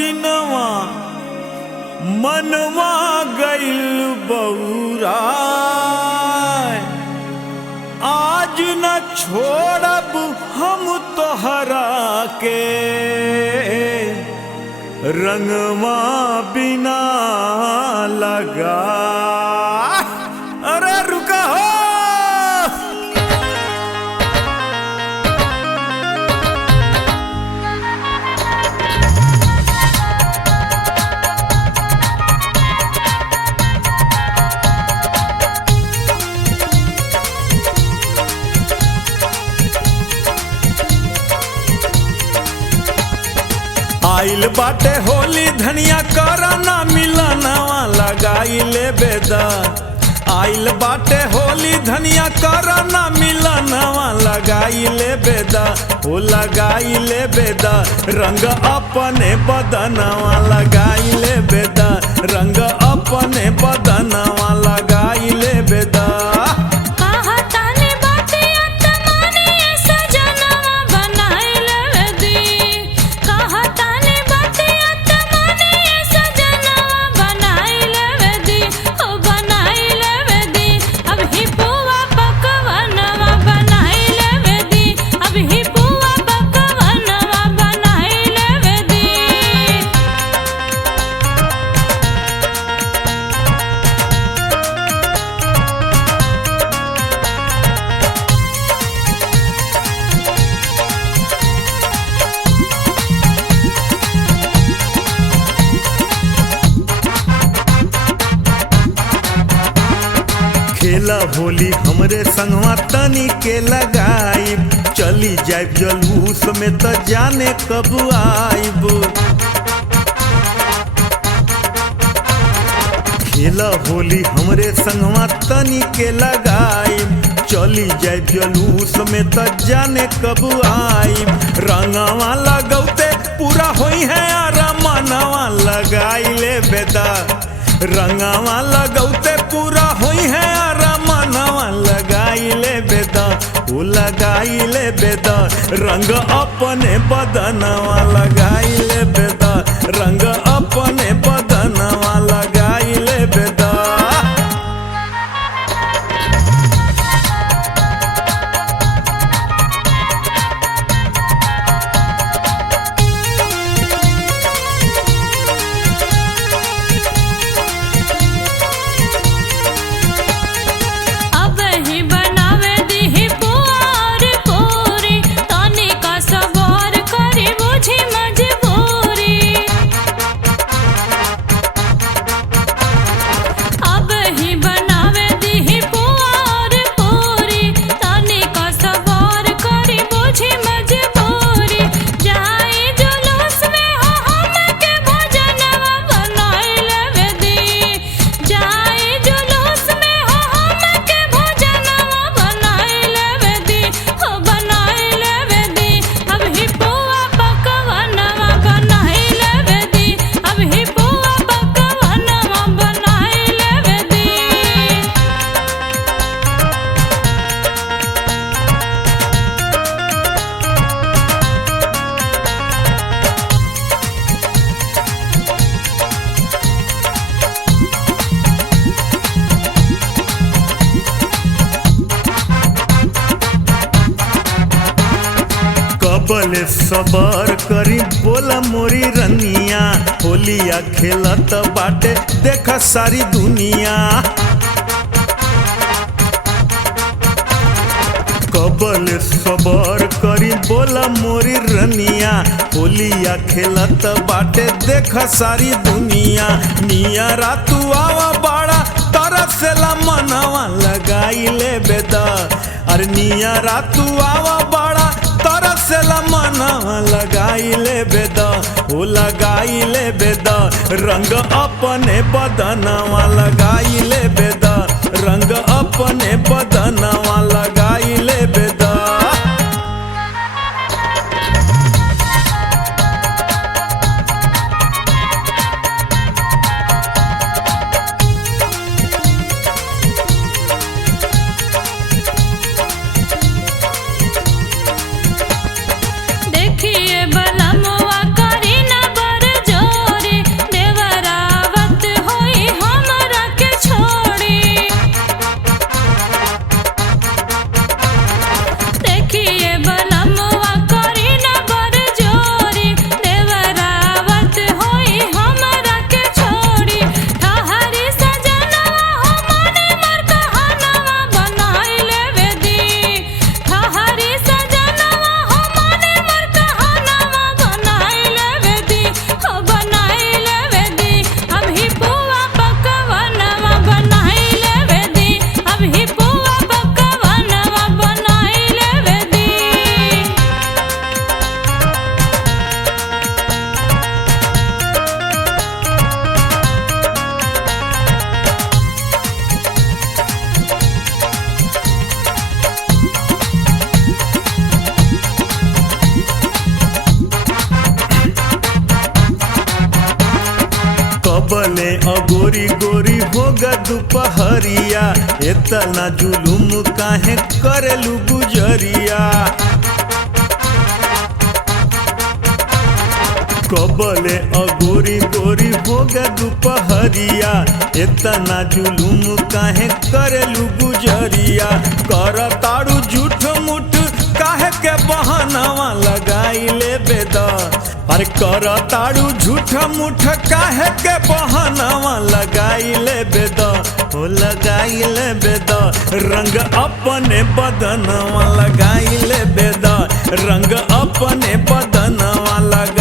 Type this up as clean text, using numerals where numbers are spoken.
दिनवा मनवा गइल बौरा, आज न छोड़ब हम तोहरा के रंगवा बिना लगा। अरे रुका हो, आइल बाटे होली धनिया करना मिलनवा लगाई ले बेदा। आइल बाटे होली धनिया करना मिलनवा लगाई ले बेदा। ओ लगाई ले बेदा रंग अपने बदनवा लगाई ले बेदा। रंग अपने बदनवा लगाई ले बेदा। खेला होली हमरे संगवा तनी के लगाई, चली जाइब जलूस में तो जाने कब आइब। खेला होली हमरे संगवा तनी के लगाई, चली जाइब जलूस में तो जाने कब आइब। रंगवा लगौते पूरा होई है आरा मनवा लगाई ले बेदा। रंगवा लगौते पूरा होई है आरा मनवा लगाई ले बेदा। ओ लगाई ले बेदा रंग अपने बदनवा लगाई ले बेदा। रंग अपने बदनवा लगाई ले बेदा। बले सबर करी बोला मोरी रनिया। होलिया खेलत बाटे देखा सारी दुनिया। कबल सबर करी बोला मोरी रनिया। होलिया खेलत बाटे देखा सारी दुनिया। निया रातू आवा बाड़ा तरसेला मनवा लगाई ले बेदा। अरे निया रातू आवा बाड़ा तरसेला मनवा लगाई ले बेदा। ओ लगाई ले बेदा रंग अपने बदनवा लगाई ले बेदा। रंग अपने बदनवा लगाई ले बेदा। देखिए बलमुआ करी ना बर जो कबले अगोरी गोरी होगा दोपहरिया, इतना जुलुम काहे करेलू गुजरिया। कबले अगोरी गोरी होगा दोपहरिया, इतना जुलुम काहे करेलू गुजरिया। कर ताड़ू झूठ मुठ काहे के बहानावा लगाई ले बेदा, अरे कर ताड़ू झूठ मुठ काहे के बहानावा लगाई ले बेदा, हो लगाई ले बेदा। रंग अपने बदनवा लगाई ले बेदा, रंग अपने बदनवा लगा